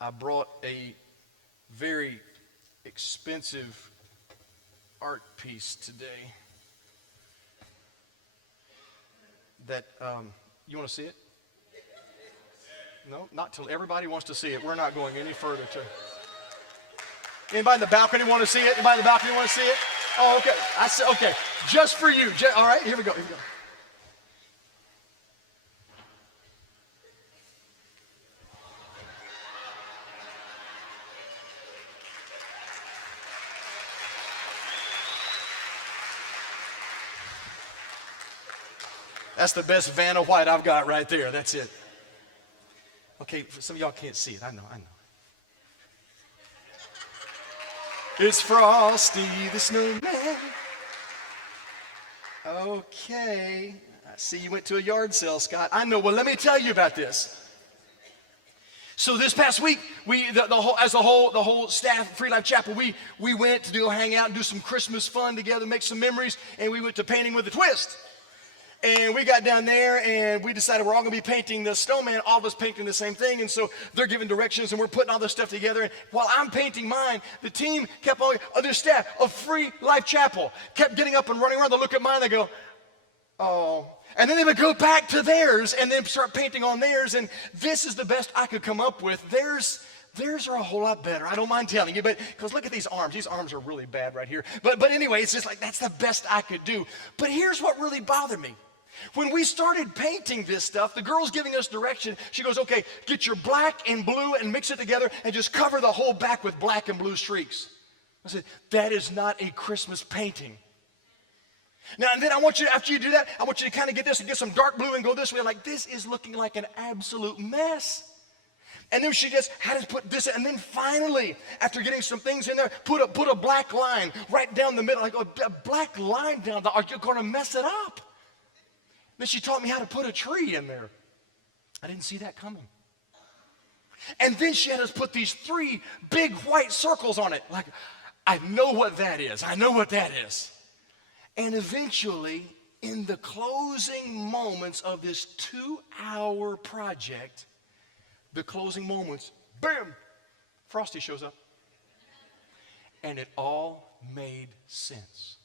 I brought a very expensive art piece today that, you want to see it? No, not till everybody wants to see it. We're not going any further. Anybody in the balcony want to see it? Anybody in the balcony want to see it? Oh, okay. I said, okay, just for you. All right, here we go. That's the best Vanna White I've got right there. That's it. Okay, some of y'all can't see it. I know. It's Frosty the Snowman. Okay. I see you went to a yard sale, Scott. I know. Well, let me tell you about this. So this past week, the whole staff, Free Life Chapel, we went to hang out and do some Christmas fun together, make some memories, and we went to Painting with a Twist. And we got down there and we decided we're all going to be painting the snowman, all of us painting the same thing. And so they're giving directions and we're putting all this stuff together. And while I'm painting mine, the team kept on, other staff of Free Life Chapel kept getting up and running around. They look at mine, they go, oh. And then they would go back to theirs and then start painting on theirs. And this is the best I could come up with. Theirs are a whole lot better. I don't mind telling you, but because look at these arms. These arms are really bad right here. But anyway, it's just like that's the best I could do. But here's what really bothered me. When we started painting this stuff, the girl's giving us direction. She goes, okay, get your black and blue and mix it together and just cover the whole back with black and blue streaks. I said, that is not a Christmas painting. Now, and then I want you, after you do that, I want you to kind of get this and get some dark blue and go this way. Like, this is looking like an absolute mess. And then she just had to put this, and then finally, after getting some things in there, put a black line right down the middle. Like, a black line down there, are you going to mess it up? Then she taught me how to put a tree in there. I didn't see that coming. And then she had us put these 3 big white circles on it. Like, I know what that is. I know what that is. And eventually, in the closing moments of this 2-hour project, the closing moments, bam, Frosty shows up. And it all made sense.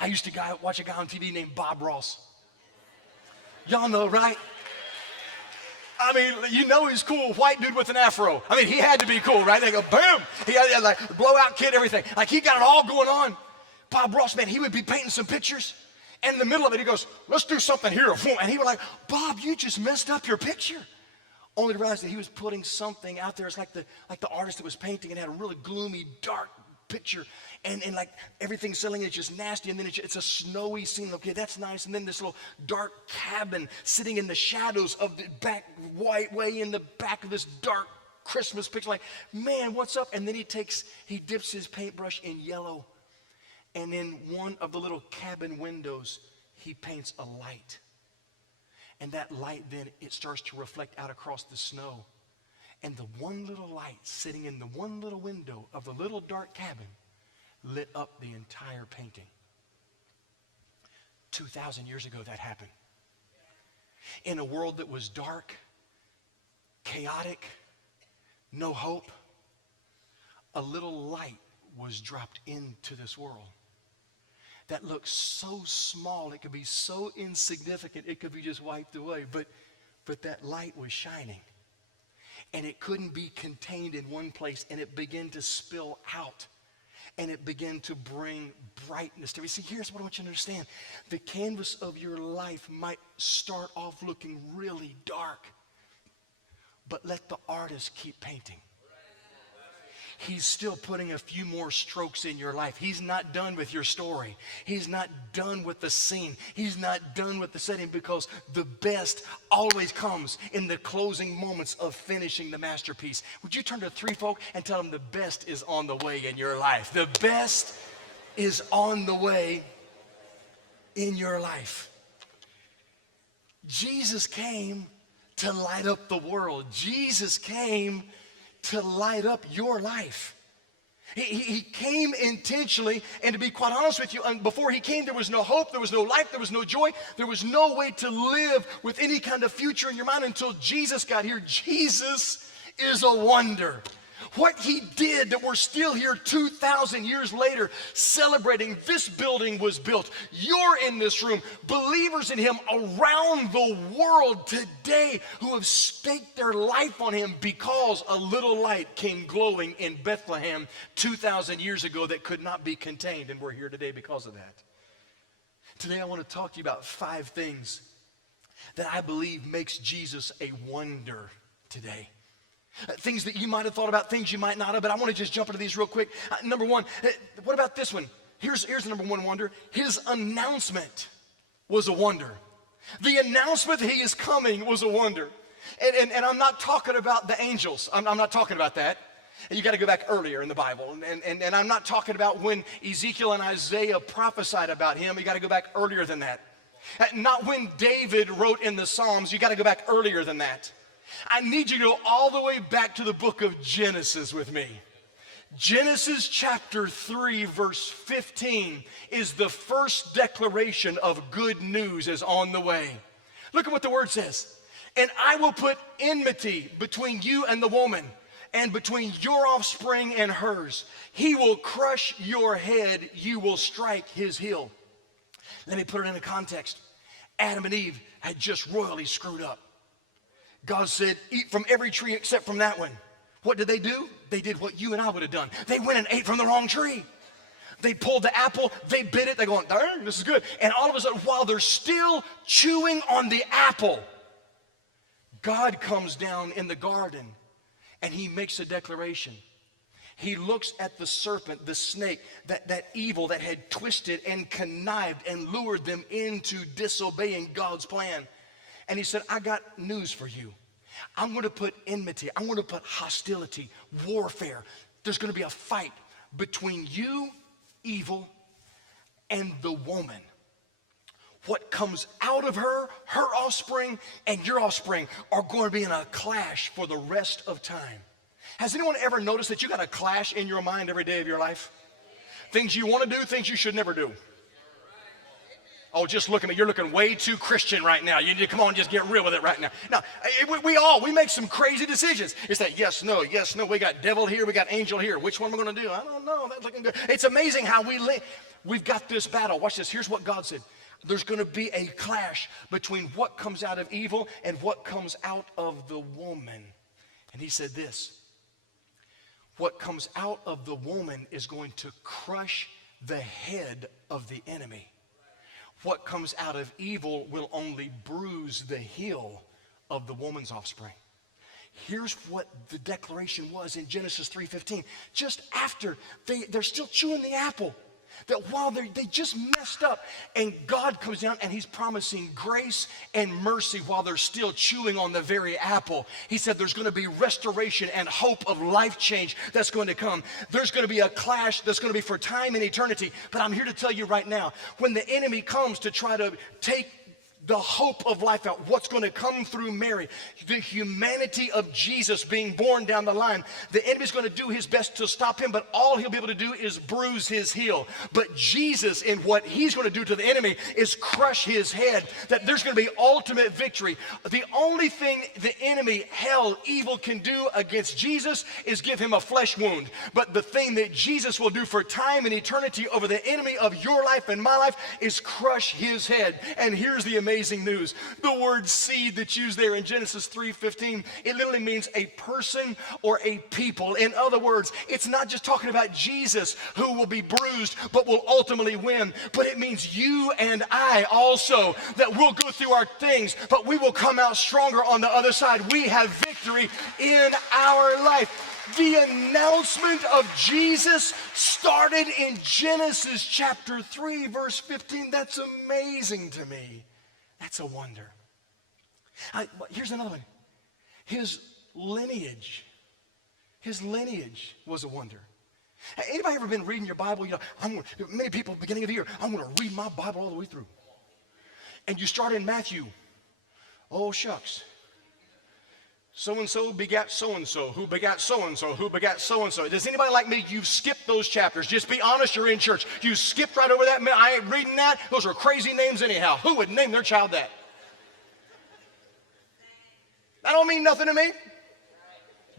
I used to watch a guy on TV named Bob Ross. Y'all know, right? I mean, you know he's cool, white dude with an afro. I mean, he had to be cool, right? They go, boom! He had like blowout kid, everything. Like, he got it all going on. Bob Ross, man, he would be painting some pictures. And in the middle of it, he goes, let's do something here. And he was like, Bob, you just messed up your picture. Only to realize that he was putting something out there. It's like the artist that was painting and had a really gloomy, dark picture. And like everything selling is just nasty, and then it's a snowy scene. Okay, that's nice. And then this little dark cabin sitting in the shadows of the back, way in the back of this dark Christmas picture. Like, man, what's up? And then he dips his paintbrush in yellow, and in one of the little cabin windows, he paints a light. And that light then, it starts to reflect out across the snow. And the one little light sitting in the one little window of the little dark cabin lit up the entire painting. 2,000 years ago that happened. In a world that was dark, chaotic, no hope, a little light was dropped into this world that looked so small, it could be so insignificant, it could be just wiped away, but that light was shining. And it couldn't be contained in one place, and it began to spill out. And it began to bring brightness to me. See, here's what I want you to understand. The canvas of your life might start off looking really dark, but let the artist keep painting. He's still putting a few more strokes in your life. He's not done with your story. He's not done with the scene. He's not done with the setting, because the best always comes in the closing moments of finishing the masterpiece. Would you turn to 3 folk and tell them the best is on the way in your life? The best is on the way in your life. Jesus came to light up the world. Jesus came to light up your life. He came intentionally, and to be quite honest with you, before he came, there was no hope, there was no life, there was no joy, there was no way to live with any kind of future in your mind until Jesus got here. Jesus is a wonder. What he did that we're still here 2,000 years later celebrating. This building was built. You're in this room. Believers in him around the world today who have staked their life on him because a little light came glowing in Bethlehem 2,000 years ago that could not be contained. And we're here today because of that. Today I want to talk to you about 5 things that I believe makes Jesus a wonder today. Things that you might have thought about, things you might not have, but I want to just jump into these real quick. Number one, what about this one? Here's the number one wonder. His announcement was a wonder. The announcement that he is coming was a wonder. And I'm not talking about the angels. I'm not talking about that. You got to go back earlier in the Bible. And I'm not talking about when Ezekiel and Isaiah prophesied about him. You got to go back earlier than that. Not when David wrote in the Psalms. You got to go back earlier than that. I need you to go all the way back to the book of Genesis with me. Genesis chapter 3 verse 15 is the first declaration of good news is on the way. Look at what the word says. And I will put enmity between you and the woman, and between your offspring and hers. He will crush your head, you will strike his heel. Let me put it into context. Adam and Eve had just royally screwed up. God said, eat from every tree except from that one. What did they do? They did what you and I would have done. They went and ate from the wrong tree. They pulled the apple, they bit it, they're going, darn, this is good. And all of a sudden, while they're still chewing on the apple, God comes down in the garden and he makes a declaration. He looks at the serpent, the snake, that evil that had twisted and connived and lured them into disobeying God's plan. And he said, I got news for you. I'm going to put enmity. I'm going to put hostility, warfare. There's going to be a fight between you, evil, and the woman. What comes out of her, her offspring, and your offspring are going to be in a clash for the rest of time. Has anyone ever noticed that you got a clash in your mind every day of your life? Things you want to do, things you should never do. Oh, just look at me. You're looking way too Christian right now. You need to come on, just get real with it right now. Now, we make some crazy decisions. It's that yes, no. We got devil here, we got angel here. Which one am I going to do? I don't know. That's looking good. It's amazing how we've got this battle. Watch this. Here's what God said. There's going to be a clash between what comes out of evil and what comes out of the woman. And he said this. What comes out of the woman is going to crush the head of the enemy. What comes out of evil will only bruise the heel of the woman's offspring. Here's what the declaration was in Genesis 3:15. Just after they're still chewing the apple, that while they just messed up, and God comes down and he's promising grace and mercy while they're still chewing on the very apple. He said there's going to be restoration and hope of life change that's going to come. There's going to be a clash that's going to be for time and eternity. But I'm here to tell you right now, when the enemy comes to try to take the hope of life out, what's going to come through Mary, the humanity of Jesus being born down the line, the enemy's going to do his best to stop him, but all he'll be able to do is bruise his heel. But Jesus, in what he's going to do to the enemy, is crush his head, that there's going to be ultimate victory. The only thing the enemy, hell, evil can do against Jesus is give him a flesh wound. But the thing that Jesus will do for time and eternity over the enemy of your life and my life is crush his head. And here's the amazing news. The word seed that's used there in Genesis 3:15, it literally means a person or a people. In other words, it's not just talking about Jesus who will be bruised but will ultimately win, but it means you and I also, that we'll go through our things, but we will come out stronger on the other side. We have victory in our life. The announcement of Jesus started in Genesis chapter 3 verse 15. That's amazing to me. That's a wonder. Here's another one. His lineage was a wonder. Anybody ever been reading your Bible? You know, many people at the beginning of the year, I'm going to read my Bible all the way through. And you start in Matthew. Oh, shucks. So-and-so begat so-and-so, who begat so-and-so, who begat so-and-so. Does anybody like me, you've skipped those chapters? Just be honest, you're in church. You skipped right over that. I ain't reading that. Those are crazy names anyhow. Who would name their child that? That don't mean nothing to me.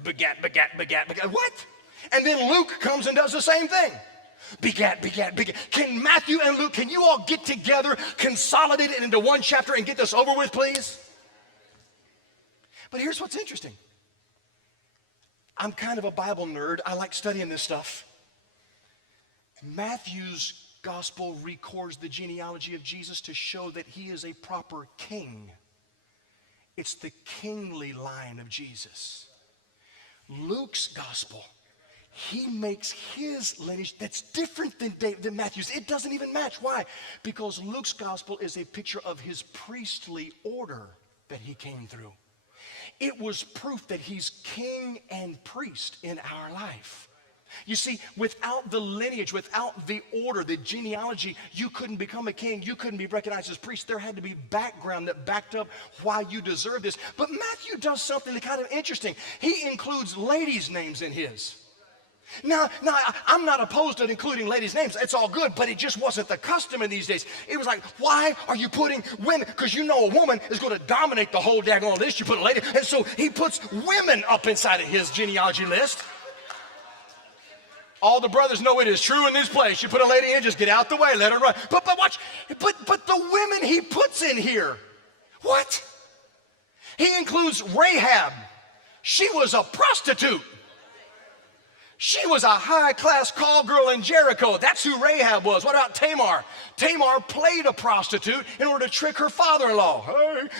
begat, begat, begat, begat. What? And then Luke comes and does the same thing. Begat, begat, begat. Can Matthew and Luke, can you all get together, consolidate it into one chapter and get this over with, please? But here's what's interesting. I'm kind of a Bible nerd. I like studying this stuff. Matthew's gospel records the genealogy of Jesus to show that he is a proper king. It's the kingly line of Jesus. Luke's gospel, he makes his lineage that's different than Matthew's. It doesn't even match. Why? Because Luke's gospel is a picture of his priestly order that he came through. It was proof that he's king and priest in our life. You see, without the lineage, without the order, the genealogy, you couldn't become a king. You couldn't be recognized as priest. There had to be background that backed up why you deserve this. But Matthew does something that kind of interesting. He includes ladies' names in his. Now, I'm not opposed to including ladies' names. It's all good, but it just wasn't the custom in these days. It was like, why are you putting women? Because you know a woman is going to dominate the whole daggone list. You put a lady. And so he puts women up inside of his genealogy list. All the brothers know it is true in this place. You put a lady in, just get out the way, let her run. But watch, but the women he puts in here, what? He includes Rahab. She was a prostitute. She was a high-class call girl in Jericho. That's who Rahab was. What about Tamar? Tamar played a prostitute in order to trick her father-in-law.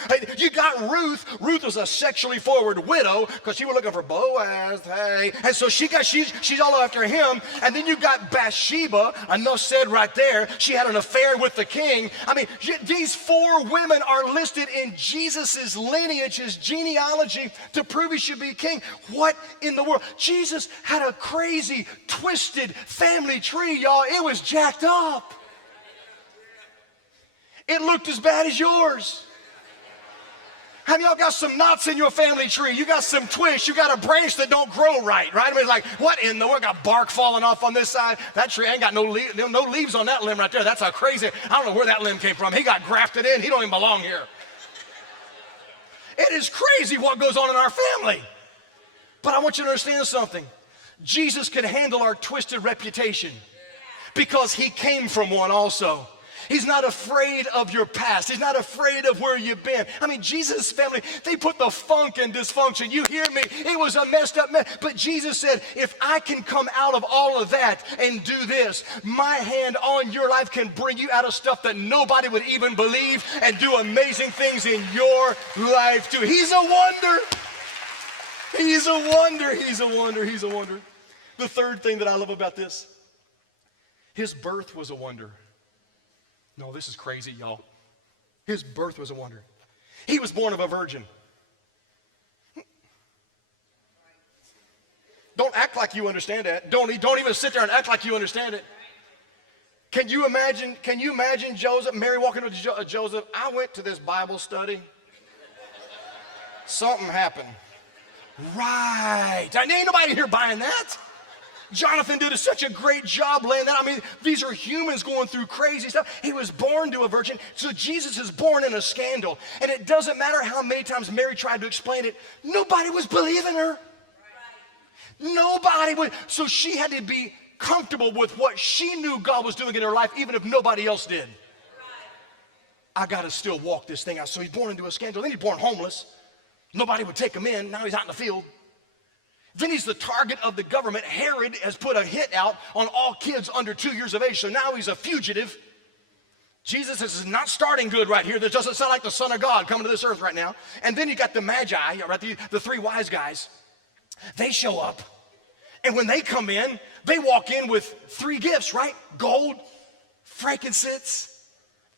Hey, you got Ruth. Ruth was a sexually forward widow because she was looking for Boaz. Hey, and so she's all after him. And then you got Bathsheba. Enough said right there. She had an affair with the king. I mean, these four women are listed in Jesus's lineage, his genealogy, to prove he should be king. What in the world? Jesus had a crazy, twisted family tree, y'all. It was jacked up. It looked as bad as yours. How many of y'all got some knots in your family tree? You got some twists. You got a branch that don't grow right? I mean, it's like, what in the world? Got bark falling off on this side. That tree ain't got no leaves on that limb right there. That's a crazy, I don't know where that limb came from. He got grafted in. He don't even belong here. It is crazy what goes on in our family. But I want you to understand something. Jesus could handle our twisted reputation because he came from one also. He's not afraid of your past. He's not afraid of where you've been. I mean, Jesus' family, they put the funk in dysfunction. You hear me? It was a messed up mess. But Jesus said, if I can come out of all of that and do this, my hand on your life can bring you out of stuff that nobody would even believe and do amazing things in your life too. He's a wonder. He's a wonder. He's a wonder. He's a wonder. The third thing that I love about this, his birth was a wonder. No, this is crazy, y'all. His birth was a wonder. He was born of a virgin. Don't act like you understand that. Don't even sit there and act like you understand it. Can you imagine Joseph, Mary walking with Joseph? I went to this Bible study. Something happened. Right. Ain't nobody here buying that. Jonathan did such a great job laying that. I mean, these are humans going through crazy stuff. He was born to a virgin, so Jesus is born in a scandal. And it doesn't matter how many times Mary tried to explain it, nobody was believing her. Nobody would. So she had to be comfortable with what she knew God was doing in her life, even if nobody else did. I got to still walk this thing out. So he's born into a scandal. Then he's born homeless. Nobody would take him in. Now he's out in the field. Then he's the target of the government. Herod has put a hit out on all kids under 2 years of age, so now he's a fugitive. Jesus is not starting good right here. This doesn't sound like the Son of God coming to this earth right now. And then you got the Magi, right? The three wise guys. They show up, and when they come in, they walk in with 3 gifts, right? Gold, frankincense,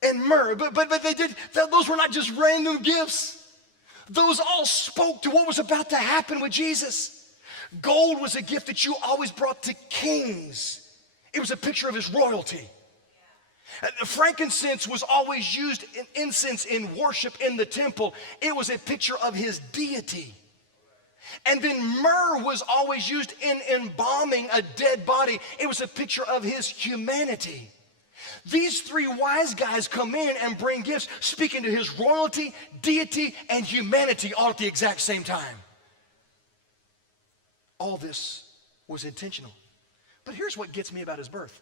and myrrh. But they did. Those were not just random gifts. Those all spoke to what was about to happen with Jesus. Gold was a gift that you always brought to kings. It was a picture of his royalty. Frankincense was always used in incense in worship in the temple. It was a picture of his deity. And then myrrh was always used in embalming a dead body. It was a picture of his humanity. These 3 wise guys come in and bring gifts speaking to his royalty, deity, and humanity all at the exact same time. all this was intentional. But here's what gets me about his birth.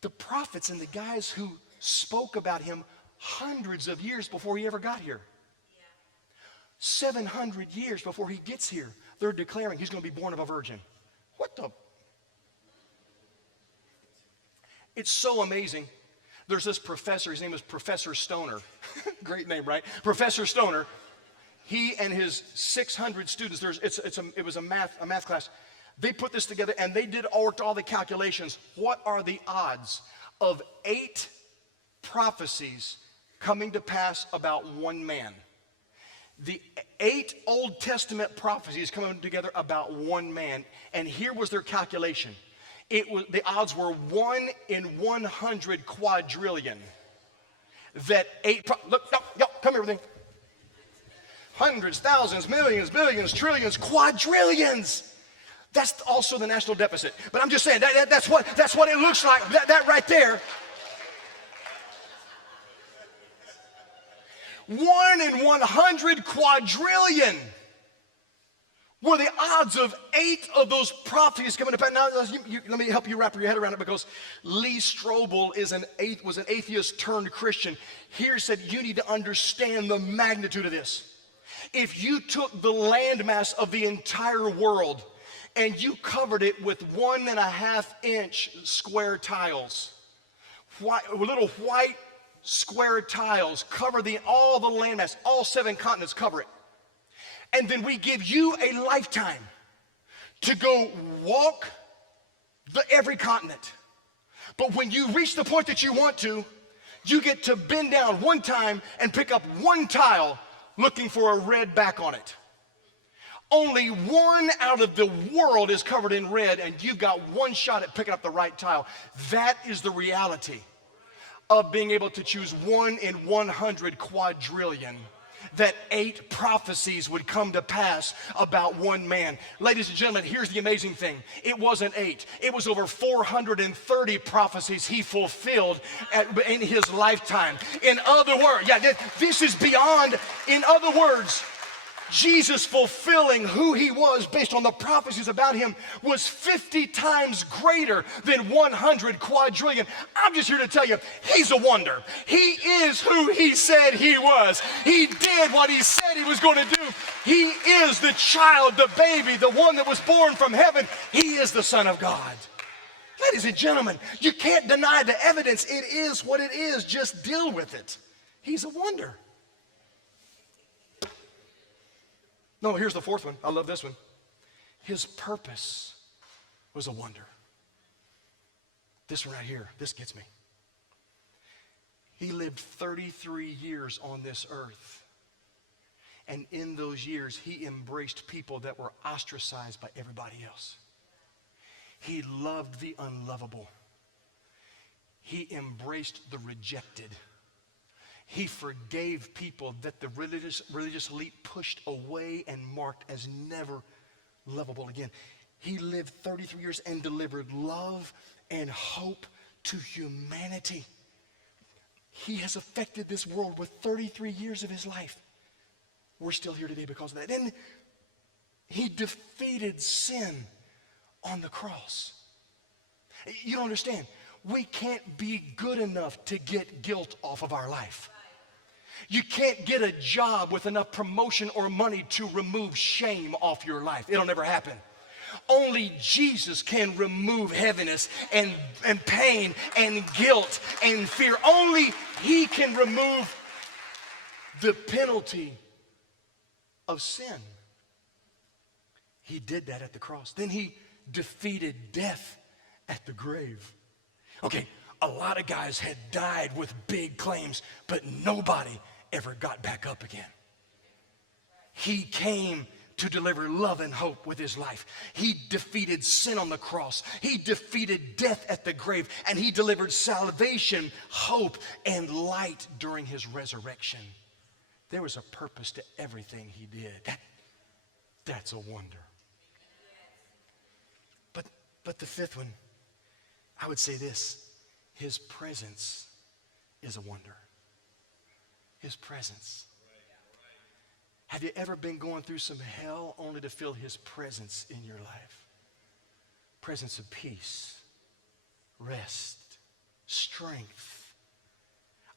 The prophets and the guys who spoke about him hundreds of years before he ever got here. 700 years before he gets here, they're declaring he's going to be born of a virgin. What the? It's so amazing. There's this professor, his name is Professor Stoner. Great name, right? Professor Stoner. He and his 600 students, it was a math class. They put this together and they worked all the calculations. What are the odds of 8 prophecies coming to pass about one man? The 8 Old Testament prophecies coming together about one man, and here was their calculation. The odds were 1 in 100 quadrillion. That 8, look, no, come here with me. Hundreds, thousands, millions, billions, trillions, quadrillions. That's also the national deficit. But I'm just saying, that's what it looks like, that right there. 1 in 100 quadrillion were the odds of 8 of those prophecies coming to pass. Now, let me help you wrap your head around it, because Lee Strobel was an atheist turned Christian. Here said, you need to understand the magnitude of this. If you took the landmass of the entire world and you covered it with 1.5 inch square tiles, little white square tiles, cover all the landmass, all 7 continents, cover it. And then we give you a lifetime to go walk every continent. But when you reach the point that you want to, you get to bend down one time and pick up one tile looking for a red back on it. Only 1 out of the world is covered in red, and you've got one shot at picking up the right tile. That is the reality of being able to choose 1 in 100 quadrillion, that 8 prophecies would come to pass about one man. Ladies and gentlemen, here's the amazing thing. It wasn't 8. It was over 430 prophecies he fulfilled in his lifetime. In other words, this is beyond, in other words, Jesus fulfilling who he was based on the prophecies about him was 50 times greater than 100 quadrillion. I'm just here to tell you, he's a wonder. He is who he said he was. He did what he said he was going to do. He is the child, the baby, the one that was born from heaven. He is the Son of God. Ladies and gentlemen, you can't deny the evidence. It is what it is. Just deal with it. He's a wonder. No, here's the 4th one. I love this one. His purpose was a wonder. This one right here, this gets me. He lived 33 years on this earth. And in those years, he embraced people that were ostracized by everybody else. He loved the unlovable. He embraced the rejected. He forgave people that the religious elite pushed away and marked as never lovable again. He lived 33 years and delivered love and hope to humanity. He has affected this world with 33 years of his life. We're still here today because of that. And he defeated sin on the cross. You don't understand. We can't be good enough to get guilt off of our life. You can't get a job with enough promotion or money to remove shame off your life. It'll never happen. Only Jesus can remove heaviness and pain and guilt and fear. Only he can remove the penalty of sin. He did that at the cross. Then he defeated death at the grave. Okay, a lot of guys had died with big claims, but nobody ever got back up again. He came to deliver love and hope with his life. He defeated sin on the cross. He defeated death at the grave, and he delivered salvation, hope, and light during his resurrection. There was a purpose to everything he did. That's a wonder. But the 5th one, I would say this: his presence is a wonder. His presence. Have you ever been going through some hell only to feel his presence in your life? Presence of peace, rest, strength.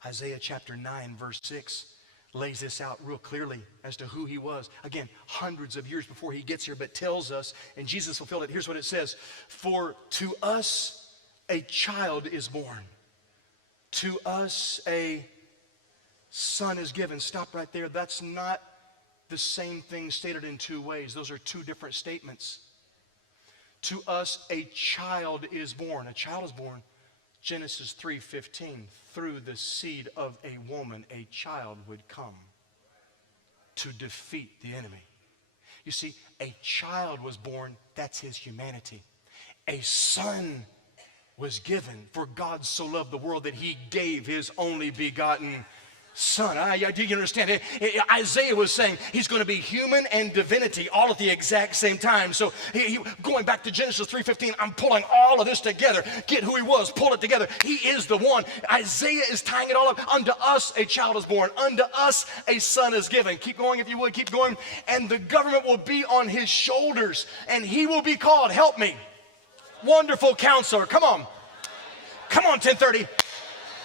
Isaiah chapter 9, verse 6 lays this out real clearly as to who he was. Again, hundreds of years before he gets here, but tells us, and Jesus fulfilled it. Here's what it says. For to us a child is born. To us a son is given. Stop right there. That's not the same thing stated in two ways. Those are two different statements. To us a child is born. A child is born. Genesis 3:15, through the seed of a woman, a child would come to defeat the enemy. You see, a child was born, that's his humanity. A son was given, for God so loved the world that he gave his only begotten son. Do you understand? Isaiah was saying he's going to be human and divinity all at the exact same time. So going back to Genesis 3:15, I'm pulling all of this together. Get who he was, pull it together. He is the one. Isaiah is tying it all up. Unto us a child is born. Unto us a son is given. Keep going if you would. Keep going. And the government will be on his shoulders. And he will be called, help me, Wonderful Counselor. Come on. Come on, 1030.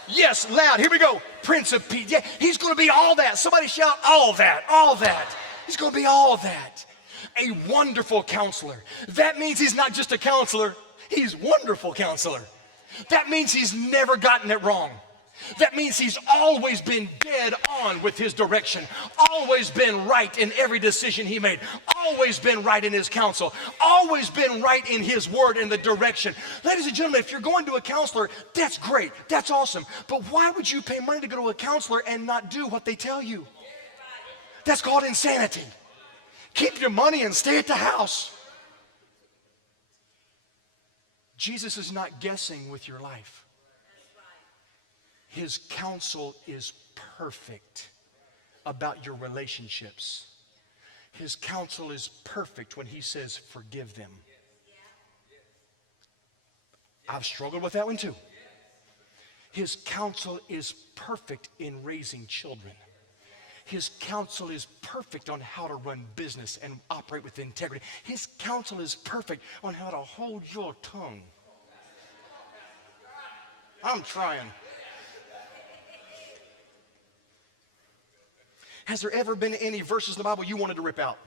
Yes, loud. Here we go. Prince of Peace. Yeah, he's going to be all that. Somebody shout, all that, all that. He's going to be all that. A wonderful counselor. That means he's not just a counselor. He's wonderful counselor. That means he's never gotten it wrong. That means he's always been dead on with his direction, always been right in every decision he made, always been right in his counsel, always been right in his word and the direction. Ladies and gentlemen, if you're going to a counselor, that's great, that's awesome. But why would you pay money to go to a counselor and not do what they tell you? That's called insanity. Keep your money and stay at the house. Jesus is not guessing with your life. His counsel is perfect about your relationships. His counsel is perfect when he says, forgive them. I've struggled with that one too. His counsel is perfect in raising children. His counsel is perfect on how to run business and operate with integrity. His counsel is perfect on how to hold your tongue. I'm trying. Has there ever been any verses in the Bible you wanted to rip out?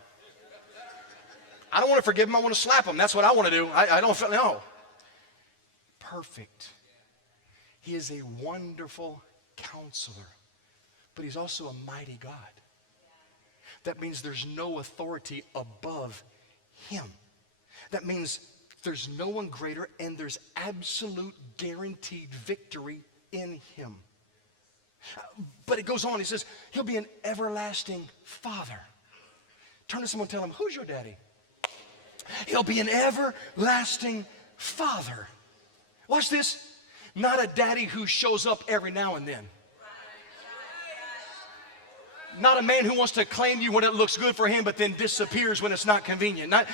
I don't want to forgive them. I want to slap them. That's what I want to do. I don't feel, no. Perfect. He is a wonderful counselor, but he's also a mighty God. That means there's no authority above him. That means there's no one greater, and there's absolute guaranteed victory in him. But it goes on, he says, he'll be an everlasting father. Turn to someone and tell him, who's your daddy? He'll be an everlasting father. Watch this. Not a daddy who shows up every now and then. Not a man who wants to claim you when it looks good for him, but then disappears when it's not convenient. Not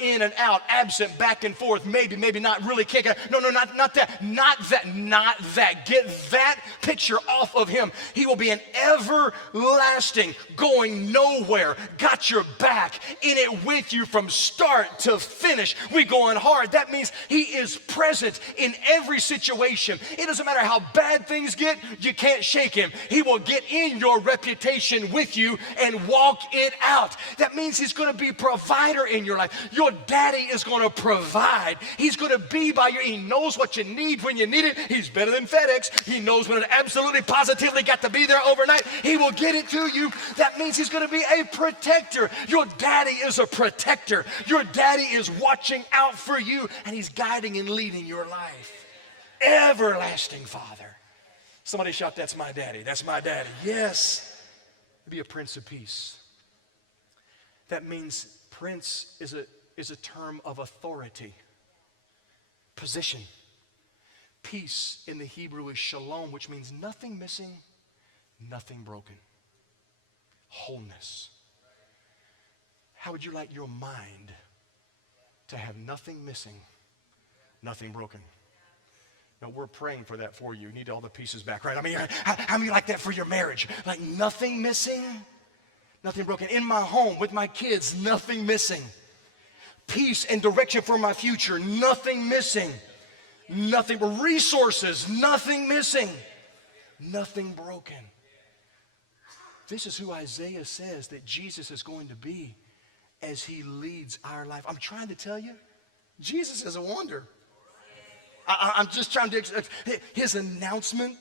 in and out, absent, back and forth, maybe not, really kick it. No, not that. Not that. Get that picture off of him. He will be an everlasting, going nowhere, got your back, in it with you from start to finish. We going hard. That means he is present in every situation. It doesn't matter how bad things get, you can't shake him. He will get in your reputation with you and walk it out. That means he's going to be a provider in your life. Your daddy is going to provide. He's going to be by you. He knows what you need when you need it. He's better than FedEx. He knows when it absolutely positively got to be there overnight. He will get it to you. That means he's going to be a protector. Your daddy is a protector. Your daddy is watching out for you, and he's guiding and leading your life. Everlasting Father. Somebody shout, that's my daddy. That's my daddy. Yes. Be a Prince of Peace. That means prince is a term of authority, position. Peace in the Hebrew is shalom, which means nothing missing, nothing broken. Wholeness. How would you like your mind to have nothing missing, nothing broken? No, we're praying for that for you. You need all the pieces back, right? I mean, how many like that for your marriage? Like nothing missing, Nothing broken. In my home, with my kids, nothing missing. Peace and direction for my future, nothing missing. Nothing but resources, nothing missing. Nothing broken. This is who Isaiah says that Jesus is going to be as he leads our life. I'm trying to tell you, Jesus is a wonder. I'm just trying to, his announcement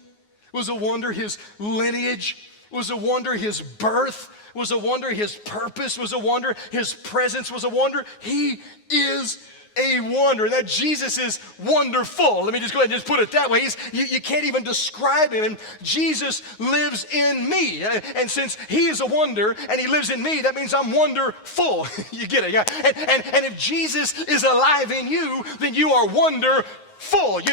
was a wonder. His lineage was a wonder. His birth was a wonder. His purpose was a wonder. His presence was a wonder. He is a wonder. And that Jesus is wonderful. Let me just go ahead and just put it that way. You can't even describe him. And Jesus lives in me. And since he is a wonder and he lives in me, that means I'm wonderful. You get it? Yeah. And if Jesus is alive in you, then you are wonderful.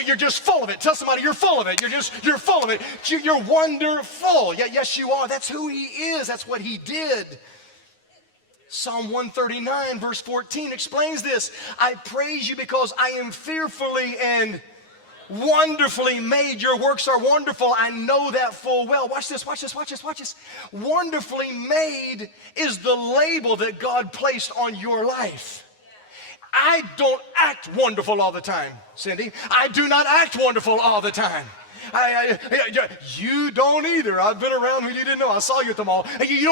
You're just full of it. Tell somebody you're full of it. You're full of it. You're wonderful. Yeah, yes, you are. That's who he is. That's what he did. Psalm 139 verse 14 explains this. I praise you because I am fearfully and wonderfully made. Your works are wonderful. I know that full well. Watch this, watch this, watch this, watch this. Wonderfully made is the label that God placed on your life. I don't act wonderful all the time, Cindy. I do not act wonderful all the time. You don't either. I've been around when you didn't know. I saw you at the mall. We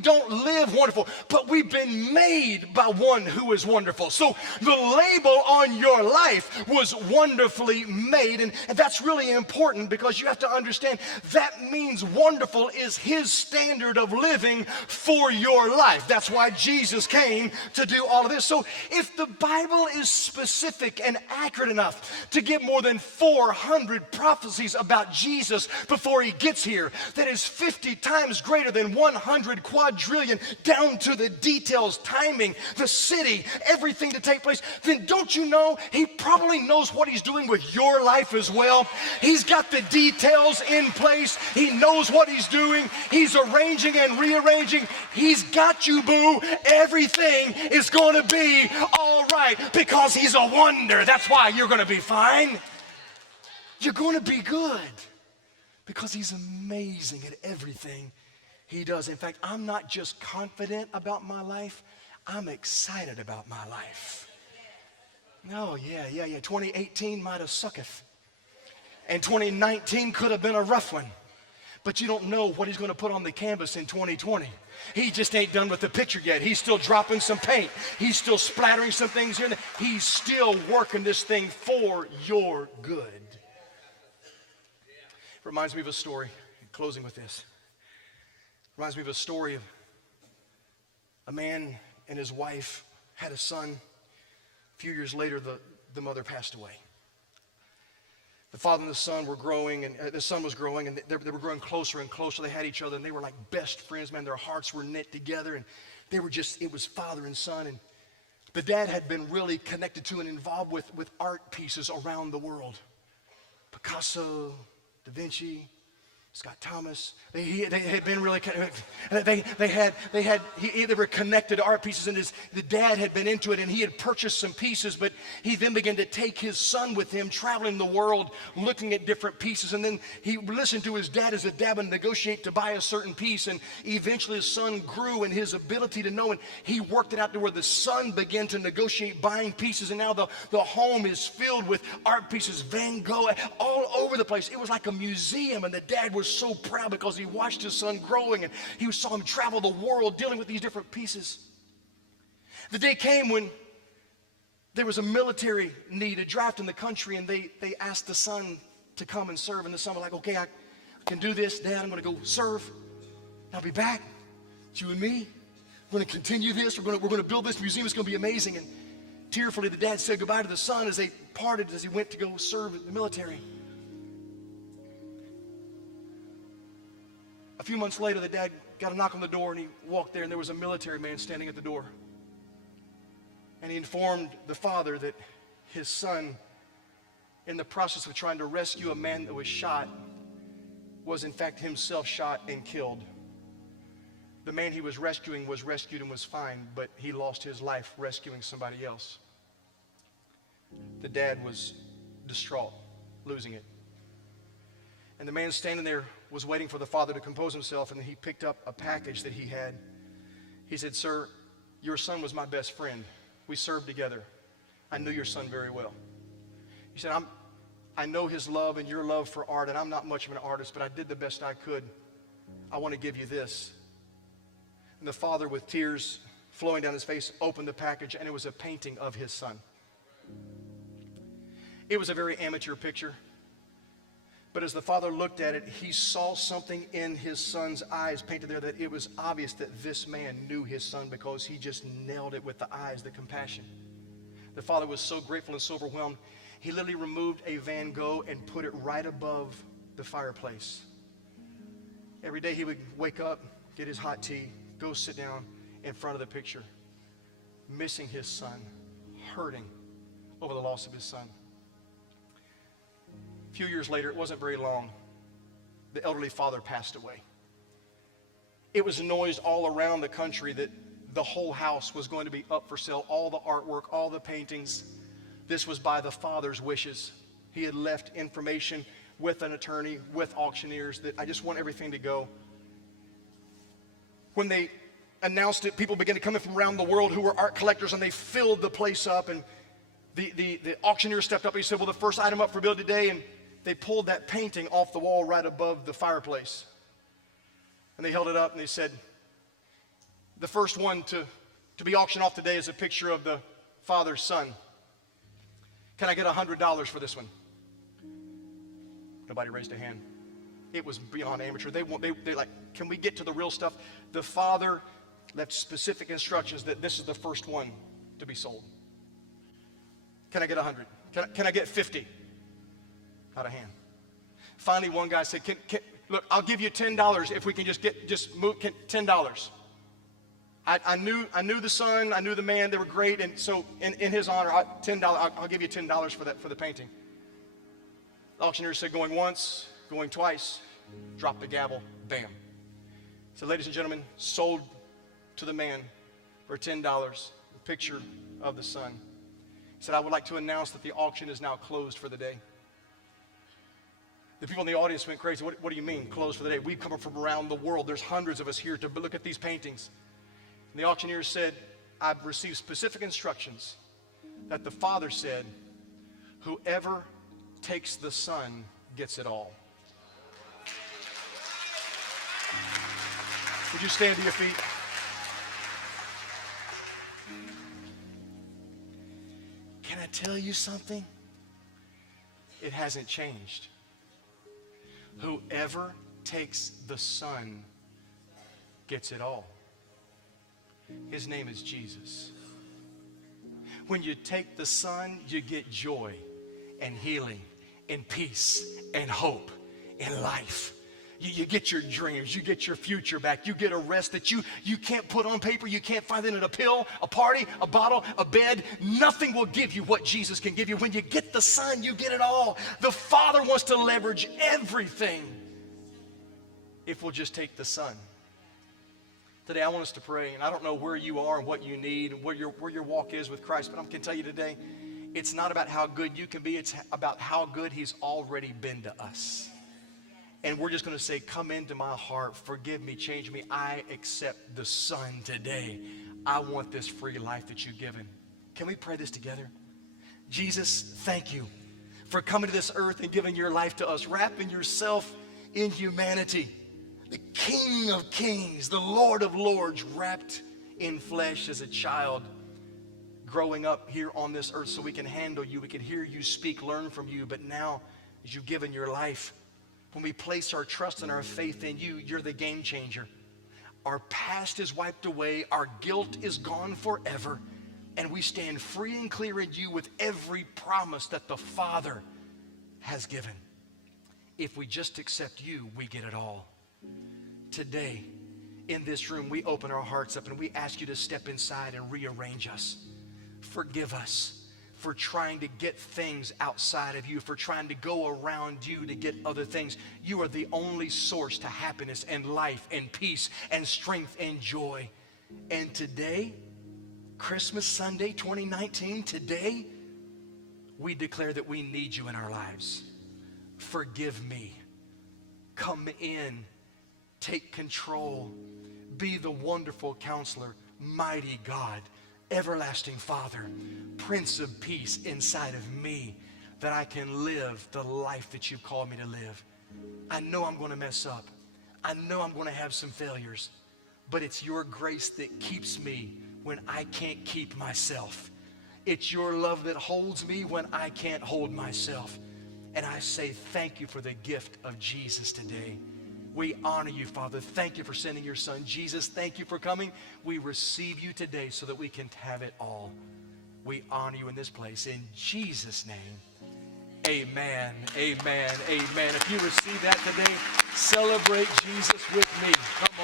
don't live wonderful, but we've been made by one who is wonderful. So the label on your life was wonderfully made, and that's really important because you have to understand that means wonderful is his standard of living for your life. That's why Jesus came to do all of this. So if the Bible is specific and accurate enough to give more than 400 prophecies about Jesus before he gets here, that is 50 times greater than 100 quadrillion, down to the details, timing, the city, everything to take place, then don't you know he probably knows what he's doing with your life as well? He's got the details in place. He knows what he's doing. He's arranging and rearranging. He's got you, boo. Everything is going to be all right because he's a wonder. That's why you're going to be fine. You're going to be good because he's amazing at everything he does. In fact, I'm not just confident about my life, I'm excited about my life. No, yeah. 2018 might have sucketh. And 2019 could have been a rough one. But you don't know what he's going to put on the canvas in 2020. He just ain't done with the picture yet. He's still dropping some paint. He's still splattering some things here and there. He's still working this thing for your good. Reminds me of a story, closing with this. Reminds me of a story of a man and his wife had a son. A few years later, the mother passed away. The father and the son were growing, and the son was growing, and they were growing closer and closer. They had each other, and they were like best friends, man. Their hearts were knit together, and they were just, it was father and son. And the dad had been really connected to and involved with art pieces around the world. Picasso, Da Vinci, Scott Thomas, they had been really, they were connected to art pieces, and the dad had been into it, and he had purchased some pieces, but he then began to take his son with him, traveling the world, looking at different pieces, and then he listened to his dad as the dad would negotiate to buy a certain piece, and eventually his son grew in his ability to know, and he worked it out to where the son began to negotiate buying pieces, and now the home is filled with art pieces, Van Gogh, all over the place. It was like a museum, and the dad was so proud because he watched his son growing and he saw him travel the world dealing with these different pieces. The day came when there was a military need, a draft in the country, and they asked the son to come and serve, and the son was like, okay, I can do this, Dad, I'm going to go serve. I'll be back. It's you and me. We're going to continue this. We're going to build this museum. It's going to be amazing. And tearfully, the dad said goodbye to the son as they parted, as he went to go serve in the military. A few months later, the dad got a knock on the door, and he walked there, and there was a military man standing at the door. And he informed the father that his son, in the process of trying to rescue a man that was shot, was in fact himself shot and killed. The man he was rescuing was rescued and was fine, but he lost his life rescuing somebody else. The dad was distraught, losing it. And the man standing there was waiting for the father to compose himself, and he picked up a package that he had. He said, "Sir, your son was my best friend. We served together. I knew your son very well." He said, I know his love and your love for art, and I'm not much of an artist, but I did the best I could. I want to give you this." And the father, with tears flowing down his face, opened the package, and it was a painting of his son. It was a very amateur picture. But as the father looked at it, he saw something in his son's eyes painted there that it was obvious that this man knew his son, because he just nailed it with the eyes, the compassion. The father was so grateful and so overwhelmed, he literally removed a Van Gogh and put it right above the fireplace. Every day he would wake up, get his hot tea, go sit down in front of the picture, missing his son, hurting over the loss of his son. A few years later, it wasn't very long, the elderly father passed away. It was noised all around the country that the whole house was going to be up for sale, all the artwork, all the paintings. This was by the father's wishes. He had left information with an attorney, with auctioneers, that I just want everything to go. When they announced it, people began to come in from around the world who were art collectors, and they filled the place up. And the auctioneer stepped up and he said, "Well, the first item up for bid today," and they pulled that painting off the wall right above the fireplace. And they held it up and they said, "The first one to be auctioned off today is a picture of the father's son. Can I get $100 for this one?" Nobody raised a hand. It was beyond amateur. They like, "Can we get to the real stuff?" The father left specific instructions that this is the first one to be sold. "Can I get 100? Can I get 50? Not a hand. Finally, one guy said, "Look, I'll give you $10 if we can just move $10. I knew the son, I knew the man, they were great, and so in his honor, $10, I'll give you $10 for the painting." The auctioneer said, "Going once, going twice," dropped the gavel, bam. So, ladies and gentlemen, sold to the man for $10, a picture of the son. He said, "I would like to announce that the auction is now closed for the day." The people in the audience went crazy. What do you mean, closed for the day? We've come from around the world. There's hundreds of us here to look at these paintings. And the auctioneer said, "I've received specific instructions that the father said, whoever takes the son gets it all." Would you stand to your feet? Can I tell you something? It hasn't changed. Whoever takes the son gets it all. His name is Jesus. When you take the son, you get joy and healing and peace and hope and life. You get your dreams, you get your future back, you get a rest that you can't put on paper, you can't find it in a pill, a party, a bottle, a bed. Nothing will give you what Jesus can give you. When you get the son, you get it all. The Father wants to leverage everything if we'll just take the son. Today I want us to pray, and I don't know where you are and what you need and where your walk is with Christ, but I can tell you today, it's not about how good you can be, it's about how good he's already been to us. And we're just going to say, "Come into my heart, forgive me, change me. I accept the son today. I want this free life that you've given." Can we pray this together? Jesus, thank you for coming to this earth and giving your life to us, wrapping yourself in humanity. The King of Kings, the Lord of Lords, wrapped in flesh as a child, growing up here on this earth so we can handle you, we can hear you speak, learn from you. But now, as you've given your life, when we place our trust and our faith in you, you're the game changer. Our past is wiped away, our guilt is gone forever, and we stand free and clear in you with every promise that the Father has given. If we just accept you, we get it all. Today, in this room, we open our hearts up and we ask you to step inside and rearrange us. Forgive us for trying to get things outside of you, for trying to go around you to get other things. You are the only source to happiness and life and peace and strength and joy. And today, Christmas Sunday 2019, today, we declare that we need you in our lives. Forgive me Come in, take control, be the wonderful counselor, mighty God, everlasting Father, Prince of Peace inside of me, that I can live the life that you've called me to live. I know I'm going to mess up. I know I'm going to have some failures, but it's your grace that keeps me when I can't keep myself. It's your love that holds me when I can't hold myself. And I say thank you for the gift of Jesus today. We honor you, Father. Thank you for sending your son, Jesus. Thank you for coming. We receive you today so that we can have it all. We honor you in this place. In Jesus' name, amen, amen, amen. If you receive that today, celebrate Jesus with me. Come